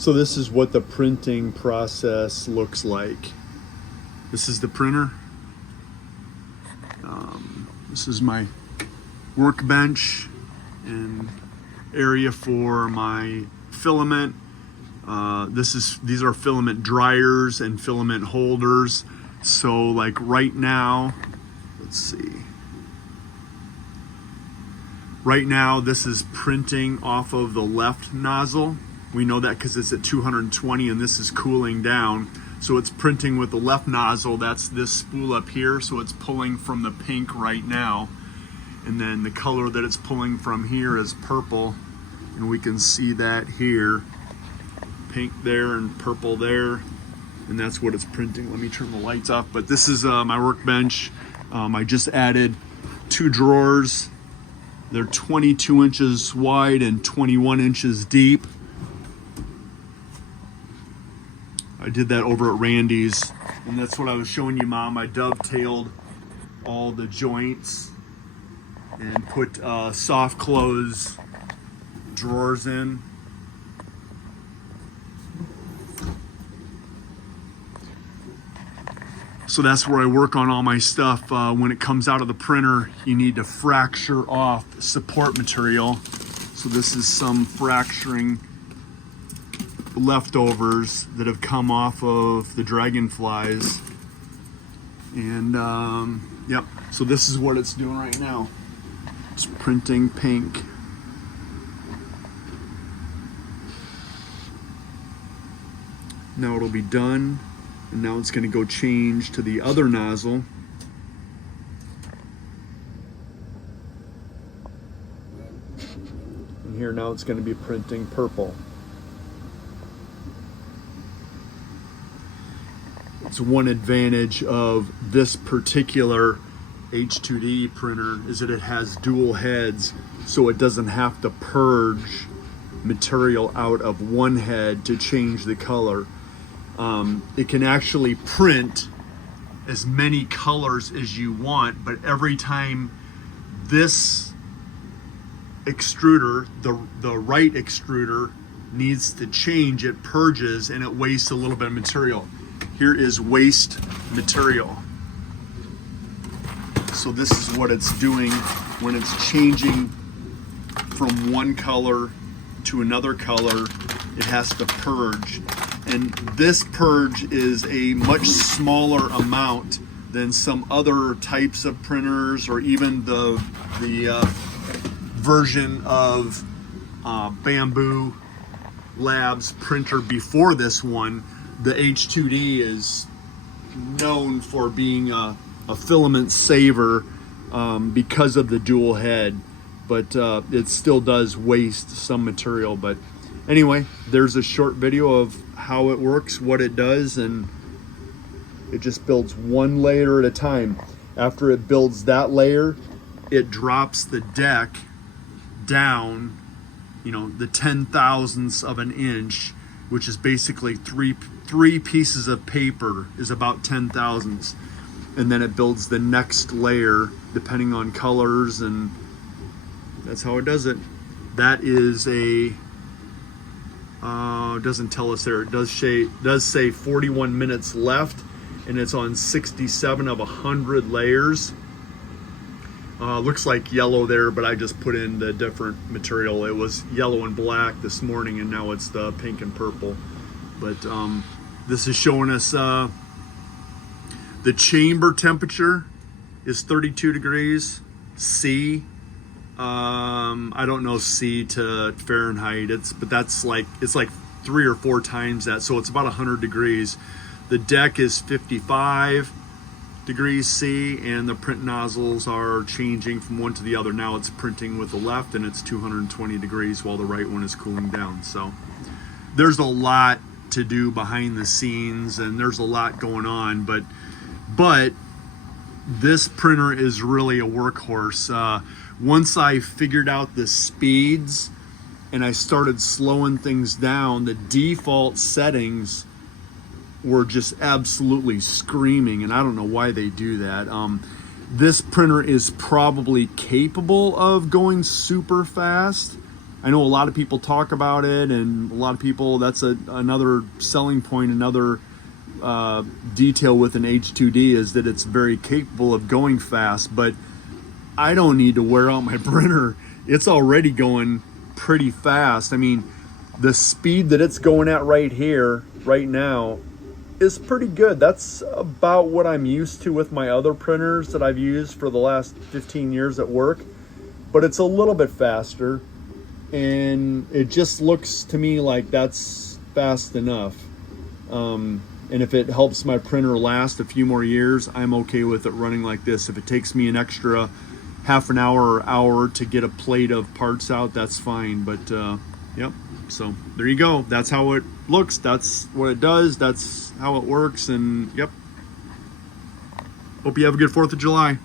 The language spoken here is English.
So this is what the printing process looks like. This is the printer. This is my workbench and area for my filament. These are filament dryers and filament holders. So like right now, let's see. Right now, this is printing off of the left nozzle. We know that because it's at 220 and this is cooling down. So it's printing with the left nozzle. That's this spool up here. So it's pulling from the pink right now. And then the color that it's pulling from here is purple. And we can see that here. Pink there and purple there. And that's what it's printing. Let me turn the lights off. But this is my workbench. I just added 2 drawers. They're 22 inches wide and 21 inches deep. I did that over at Randy's, and that's what I was showing you, Mom. I dovetailed all the joints and put soft close drawers in. So that's where I work on all my stuff. When it comes out of the printer, you need to fracture off support material. So this is some fracturing leftovers that have come off of the DraggonFlies. And yep, so this is what it's doing right now. It's printing pink. Now it'll be done. And now it's going to go change to the other nozzle. And here now it's going to be printing purple. It's one advantage of this particular H2D printer is that it has dual heads, so it doesn't have to purge material out of one head to change the color. It can actually print as many colors as you want, but every time this extruder, the right extruder, needs to change, it purges and it wastes a little bit of material. Here is waste material. So this is what it's doing when it's changing from one color to another color. It has to purge. And this purge is a much smaller amount than some other types of printers, or even the version of Bamboo Labs printer before this one. The H2D is known for being a filament saver because of the dual head, but it still does waste some material. But anyway, there's a short video of how it works, what it does, and it just builds one layer at a time. After it builds that layer, it drops the deck down, you know, the 10,000ths of an inch, which is basically three pieces of paper is about 10,000ths. And then it builds the next layer depending on colors, and that's how it does it. That is a doesn't tell us there. It does say 41 minutes left, and it's on 67 of 100 layers. Looks like yellow there, but I just put in the different material. It was yellow and black this morning, and now it's the pink and purple. But this is showing us the chamber temperature is 32 degrees C. I don't know C to Fahrenheit. It's like 3 or 4 times that, so it's about 100 degrees. The deck is 55 degrees C, and the print nozzles are changing from one to the other. Now it's printing with the left, and it's 220 degrees while the right one is cooling down. So there's a lot to do behind the scenes, and there's a lot going on, but this printer is really a workhorse. Once I figured out the speeds and I started slowing things down, the default settings were just absolutely screaming, and I don't know why they do that. This printer is probably capable of going super fast, I know a lot of people talk about it, and a lot of people, that's another selling point, another detail with an H2D is that it's very capable of going fast, but I don't need to wear out my printer. It's already going pretty fast. I mean, the speed that it's going at right here, right now, is pretty good. That's about what I'm used to with my other printers that I've used for the last 15 years at work, but it's a little bit faster, and it just looks to me like that's fast enough. And if it helps my printer last a few more years, I'm okay with it running like this. If it takes me an extra half an hour or hour to get a plate of parts out, that's fine. But yep, so there you go. That's how it looks. That's what it does. That's how it works. And yep, hope you have a good 4th of July.